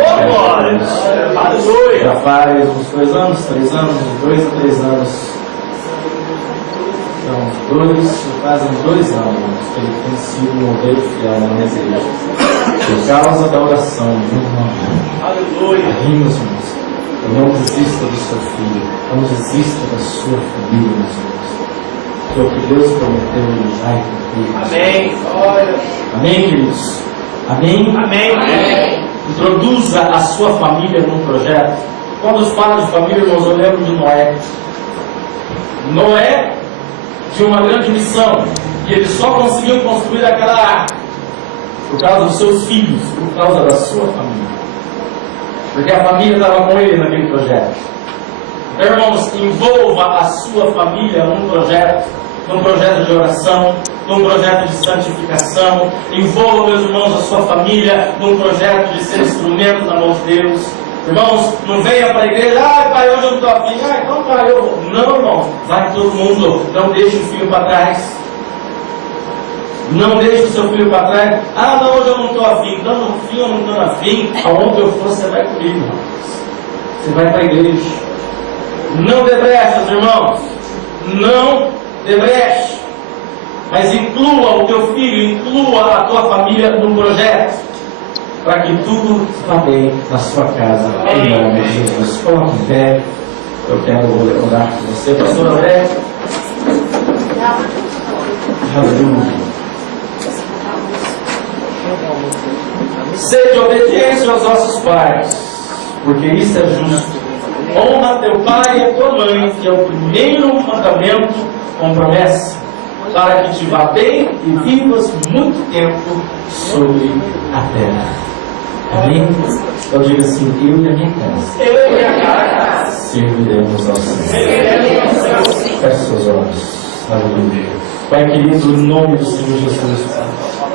Aleluia! Já faz uns 2 anos, 3 anos, uns 2 a 3 anos. Fazem 2 anos que ele tem sido um obreiro fiel na minha igreja. Por causa da oração de um irmão. Aleluia! Meus irmãos, não desista do seu filho, não desista da sua família, meus irmãos. Porque o que Deus prometeu, Ele vai cumprir. Amém! Amém, queridos? Amém? Amém! Amém! Introduza a sua família num projeto. Quando os falam de família, irmãos, eu lembro de Noé. Noé tinha uma grande missão, e ele só conseguiu construir aquela arca por causa dos seus filhos, por causa da sua família. Porque a família estava com ele naquele projeto. Então, irmãos, envolva a sua família num projeto de oração, num projeto de santificação. Envolva, meus irmãos, a sua família num projeto de ser instrumento na mão de Deus. Irmãos, não venha para a igreja: ai pai, hoje eu não estou afim. Ah, então pai, eu vou. Não, irmão, vai todo mundo. Não deixe o filho para trás. Não deixe o seu filho para trás. Ah, não, hoje eu não estou afim. Então, no fim, eu não estou afim. Aonde eu for, você vai comigo, irmão. Você vai para a igreja. Não dê brechas, irmãos. Não dê brecha. Mas inclua o teu filho, inclua a tua família num projeto, para que tudo vá bem na sua casa. Em nome de Jesus. Coloque em pé. Eu quero orar por você, pastor André. Aleluia. Sede obediência aos nossos pais, porque isso é justo. Honra teu pai e a tua mãe, que é o primeiro mandamento com promessa, para que te vá bem e vivas muito tempo sobre a terra. Amém? Eu digo assim, eu e a minha casa serviremos ao Senhor. Feche seus olhos. Aleluia. Pai querido, em nome do Senhor Jesus,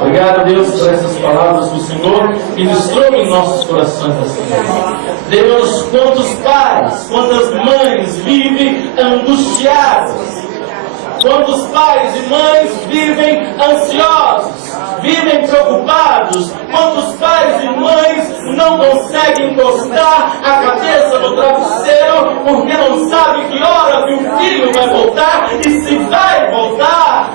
obrigado, Deus, por essas palavras do Senhor que ministrou em nossos corações nessa manhã. Deus, quantos pais, quantas mães vivem angustiados, quantos pais e mães vivem ansiosos, vivem preocupados, quantos pais e mães não conseguem encostar a cabeça no travesseiro porque não sabem que hora que o filho vai voltar e se vai voltar.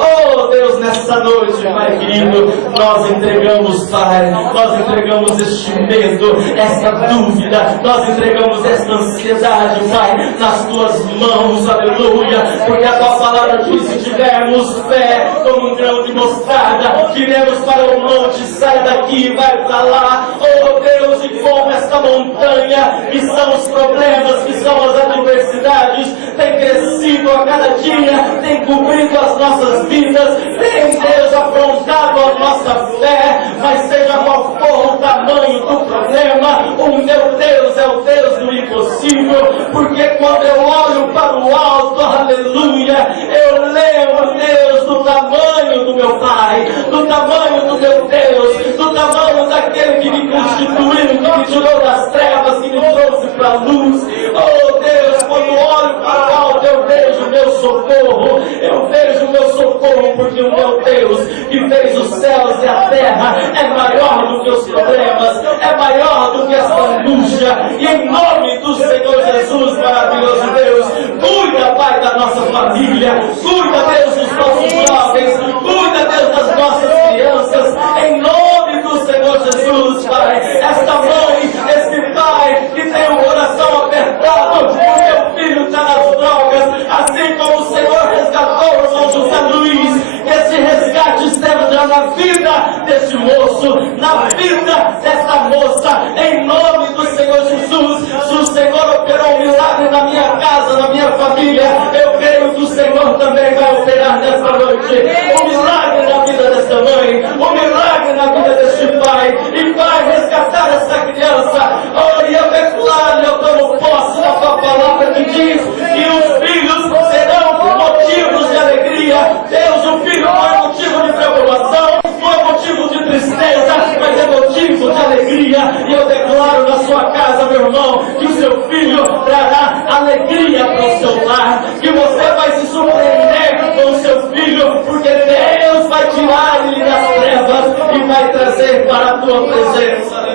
Oh Deus, nessa noite, Pai querido, nós entregamos, Pai, nós entregamos este medo, esta dúvida, nós entregamos esta ansiedade, Pai, nas Tuas mãos, aleluia, porque a Tua palavra diz, se tivermos fé como um grão de mostarda, diremos para o monte, sai daqui e vai para lá. Oh Deus, e como esta montanha, que são os problemas, que são as adversidades, tem crescido a cada dia, tem cobrido as nossas vidas, tem, Deus, afrontado a nossa fé, mas seja qual for o tamanho do problema, o meu Deus é o Deus do impossível, porque quando eu olho para o alto, aleluia, eu lembro, Deus, do tamanho do meu Pai, do tamanho do meu Deus, do tamanho daquele que me constituiu, que me tirou das trevas, que me trouxe para a luz. Oh Deus, quando olho para o alto, eu vejo o meu socorro, eu vejo o meu socorro, porque o meu Deus, que fez os céus e a terra, é maior do que os problemas, é maior do que essa angústia, e em nome do Senhor Jesus, maravilhoso Deus, cuida, Pai, da nossa família, cuida, Deus, dos nossos jovens, cuida, Deus, das nossas crianças, em nome do Senhor Jesus, Pai, esta mãe, esse pai, que tem o coração apertado, o meu filho está nas drogas, assim como o Senhor resgatou o São José Luiz, que esse resgate esteja na vida desse moço, na vida dessa moça, em nome do Senhor Jesus. Se o Senhor operou um milagre na minha casa, na minha família, eu creio que o Senhor também vai operar nesta noite um milagre na vida dessa mãe, um milagre na vida deste pai, e vai resgatar essa criança. Oh, e eu declaro, eu tomo posse da tua palavra que diz que os filhos serão motivos de alegria. Deus, o filho não é motivo de preocupação, não é motivo de tristeza, mas é motivo de alegria. E eu declaro na sua casa, meu irmão, que o seu filho trará alegria para o seu lar, que você vai se surpreender com o seu filho, porque Deus vai tirar ele das trevas e vai trazer para a tua presença.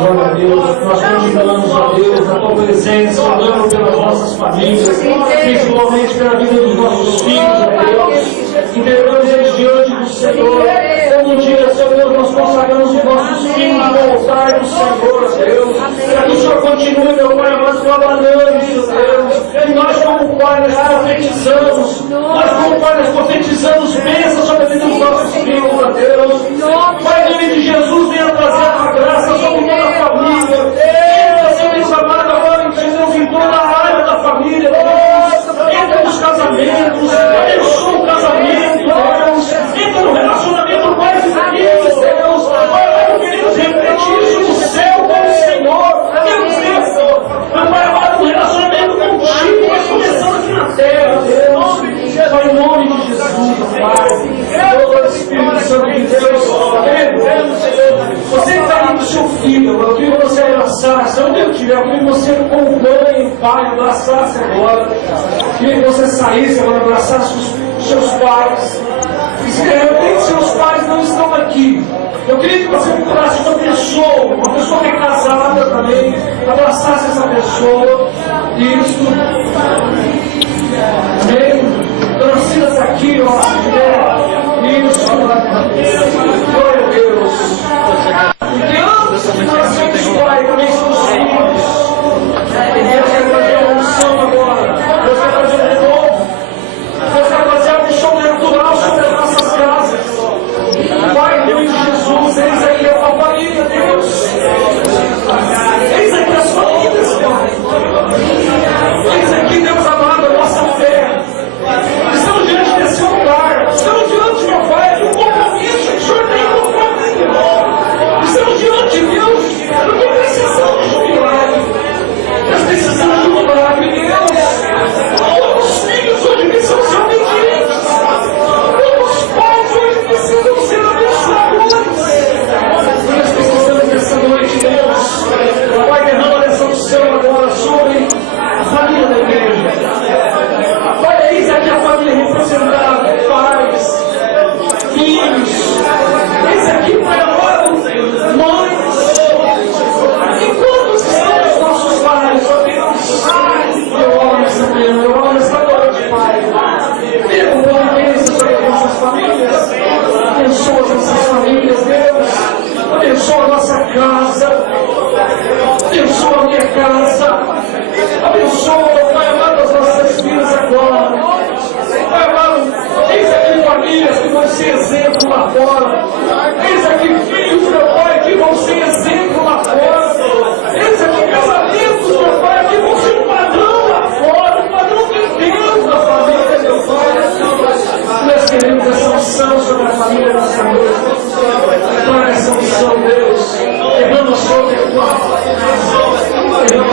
Glória a Deus, nós continuamos, ó Deus, a tua presença, orando pelas nossas famílias, principalmente pela vida dos nossos filhos, ó Deus, entregamos eles diante do Senhor. Todo dia, Senhor, nós consagramos os nossos filhos no altar do Senhor, ó Deus, para que o Senhor continue, meu Pai, nós trabalhando, Deus, e nós como Pai, nós profetizamos, bênçãos sobre a vida dos nossos filhos, ó Deus. Pai, em nome de Jesus, venha trazer a tua graça sobre toda a família. Venha ser transformado agora em Deus em toda a área da família, Deus. Entra nos casamentos, abençoa o casamento, Deus. Entra no relacionamento mais e filhos, Deus. Pai, queremos refletir isso no céu como o Senhor. Meu Pai amado, um relacionamento contigo, mas começando aqui na terra, Deus. Pai, em nome de Jesus, Pai. Todo Espírito Santo de Deus, você está aí do seu filho, eu queria que você abraçasse, onde eu estiver, eu queria que você acompanhe o Pai, abraçasse agora, eu queria que você saísse agora, abraçasse os seus pais. E se de repente seus pais não estão aqui, eu queria que você procurasse uma pessoa que é casada também, abraçasse essa pessoa. Isso. Amém? Dona Cida está aqui, ó. Isso. Glória a Deus. Porque antes de nós sermos pai, também somos filhos. E Deus vai trazer a unção agora. Deus vai trazer de novo. Deus vai trazer algo sobrenatural sobre as nossas casas. Pai, em nome de Jesus, eis aqui a tua família, Deus. Eis aqui as famílias, Pai.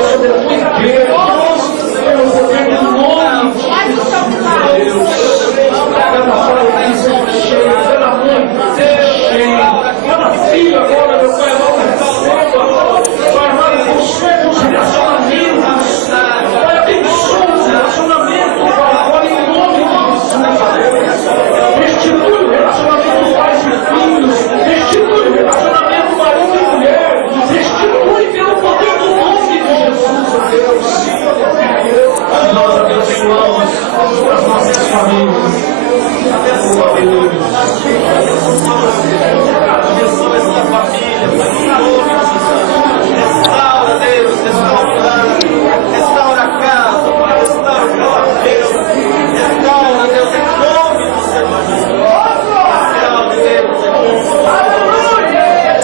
sobre a tua igreja, pelo poder do nome de Deus. Cada pai seja cheio, cada mãe seja cheia, cada filho agora, meu Pai, não receba, Pai amado, conserva os relacionamentos, Pai, abençoa os relacionamentos, Pai, agora em nome de Jesus. Restitui o relacionamento pais e filhos, restitui o relacionamento marido e mulher, restitui pelo poder do nome de Jesus, ó Deus. Nós abençoamos as nossas famílias. Abençoa, Deus. Abençoa essa família, restaura, Deus, restaura a casa, restaura o Deus, restaura, Deus, em nome do Senhor Jesus. Restaura, Deus,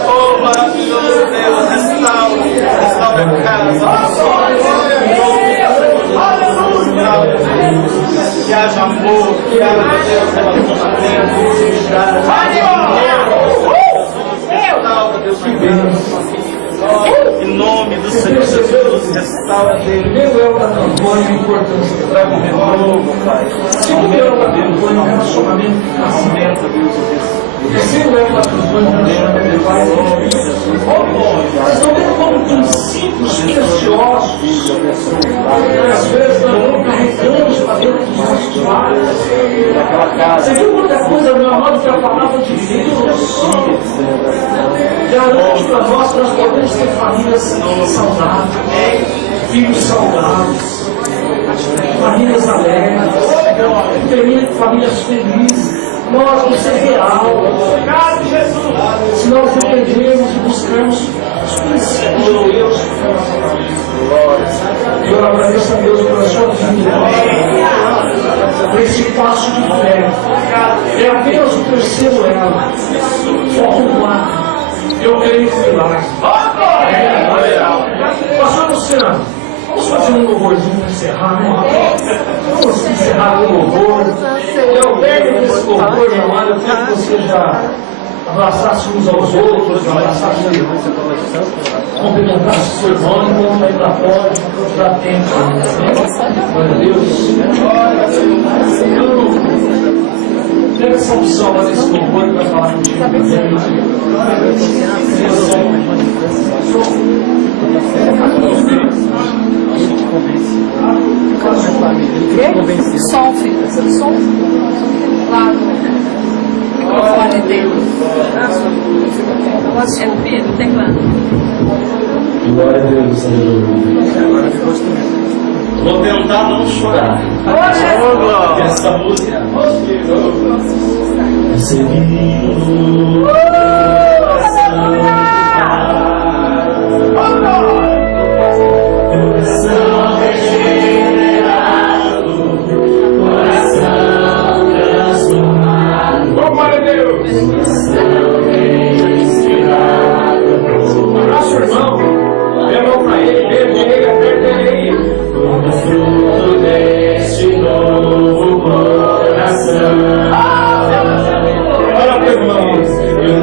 oh, maravilhoso Deus, restaura a casa, que haja amor, que haja Deus, relacionamento, Deus, que bênção. Em nome do Senhor Jesus, restaura Deus. Primeiro é o da campanha, a importância que leva um renovo, Pai. Segundo é o da campanha, o relacionamento de nascimento, Deus. Terceiro é o da campanha, o relacionamento de Pai. Vocês estão vendo como princípios preciosos. Às vezes nós não carregamos para dentro dos nossos lares. Você viu muita coisa, meu amado, que a palavra de Deus garante para nós que nós podemos ter famílias saudáveis, filhos saudáveis, famílias alegres, famílias felizes. Nós vamos ser real. Se nós entendermos e buscarmos os princípios de Deus, eu agradeço a Deus pela sua vida, por esse passo de fé. É apenas o terceiro elo. Foco no ar. Eu creio que milagre. Pastor Luciano, vamos fazer um louvorzinho para encerrar, né? Vamos encerrar o louvor. Eu pego desse louvor, meu amado, eu quero que você já abraçasse uns aos outros, abraçasse, cumprimentasse seu irmão, e vamos sair para fora, dar tempo. Glória a Deus. Pega essa unção lá desse louvor para falar contigo. Som, filho. Som. Lá no microfone dele. É o Pedro, teclado. Glória a Deus, Senhor. Vou tentar não chorar. Essa música. Seguindo coração regenerado, coração transformado. Glória a Deus! Coração inspirado. Abraça o irmão, dê a mão para ele, ele, aperta ele. Como fruto deste novo coração. Olha para o irmão. Eu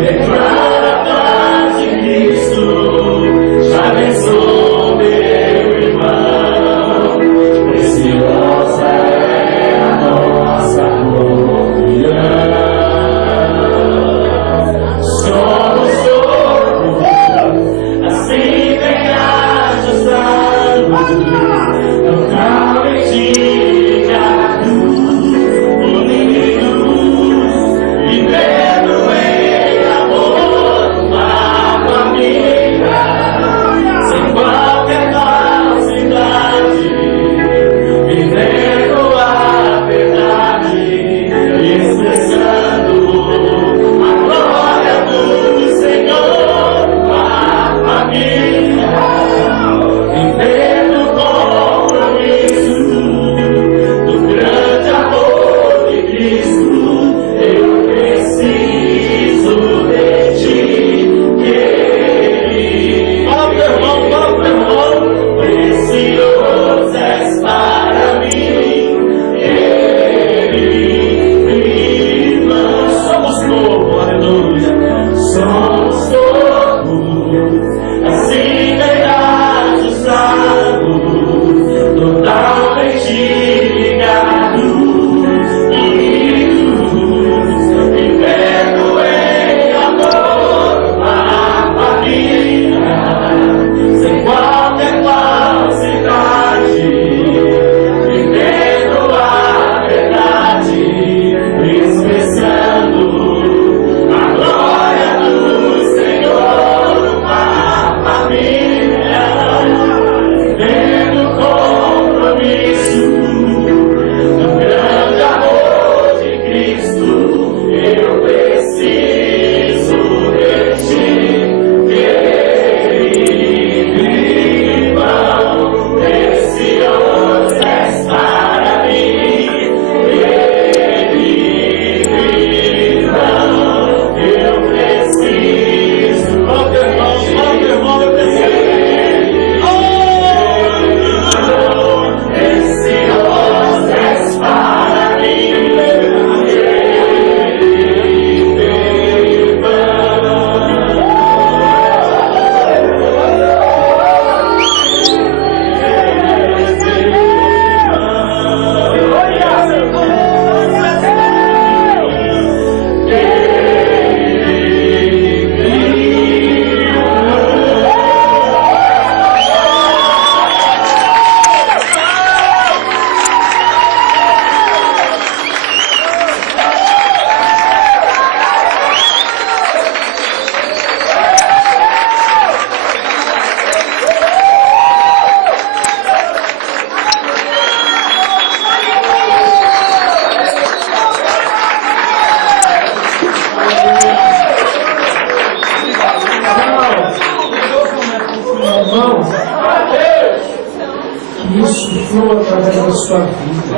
isso flua através da sua vida.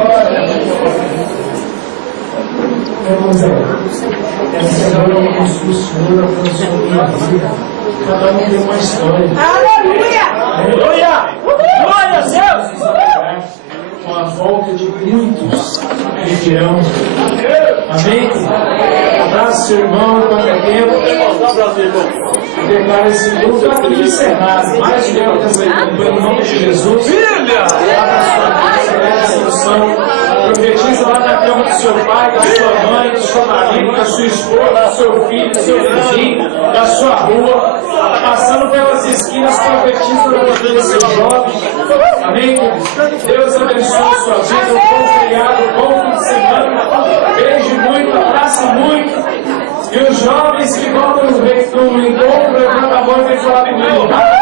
Vamos essa agora é uma sua Senhor alcançou minha vida. Cada um tem uma história. Aleluia! Glória a Deus! Com a volta de muitos que virão. Amém? Abraço, seu irmão, quanto é tempo. Declara esse culto para tudo encerrado. Mais de Deus nessa campanha, em nome de Jesus. Filha! Profetiza lá na cama do seu pai, da sua mãe, do seu marido, da sua esposa, do seu filho, do seu vizinho, da sua rua. Passando pelas esquinas, profetiza na vida dos seus jovens. Amém? Deus abençoe a sua vida. Um bom feriado, um bom fim de semana. Beije muito, abrace muito. E os jovens que vão no encontro, levanta a mão e vem falar comigo.